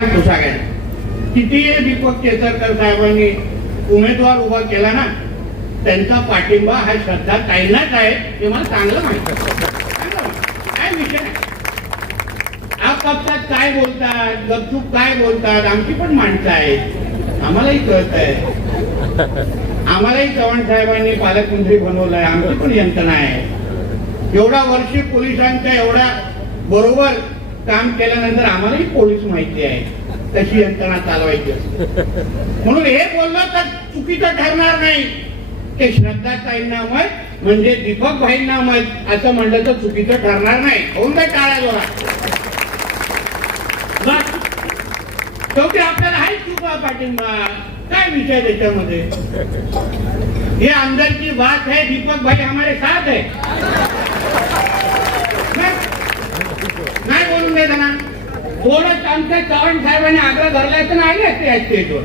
तो सांगायचा कितीही दीपक केसरकर साहेबांनी उमेदवार उभा केला ना, त्यांचा पाठिंबा हा श्रद्धा ताईंनाच आहे हे मला चांगलं माहिती काय विषय नाही. आपापसात काय बोलतात, गपचूप काय बोलतात, आमची पण माणसं आहेत, आम्हालाही कळत आहे. आम्हालाही चव्हाण साहेबांनी पालकमंत्री बनवलंय, आमची पण यंत्रणा आहे. एवढा वर्ष पोलिसांच्या एवढा बरोबर काम केल्यानंतर आम्हालाही पोलीस माहिती आहे कशी यंत्रणा चालवायची असते. म्हणून हे बोललं तर चुकीचं ठरणार नाही की श्रद्धाताईंना मत म्हणजे दीपक भाईंना मत असं म्हणलं तर चुकीचं ठरणार नाही. होऊन काय टाळा जोरा शेवटी आपल्याला हाच चुका पाठिंबा काय विषय त्याच्यामध्ये. हे अंदर की बात है, दीपक भाई हमारे साथ है. नाही बोलून देताना थोडं आमच्या चव्हाण साहेबांनी आग्रह धरला तर नाही असते या स्टेजवर.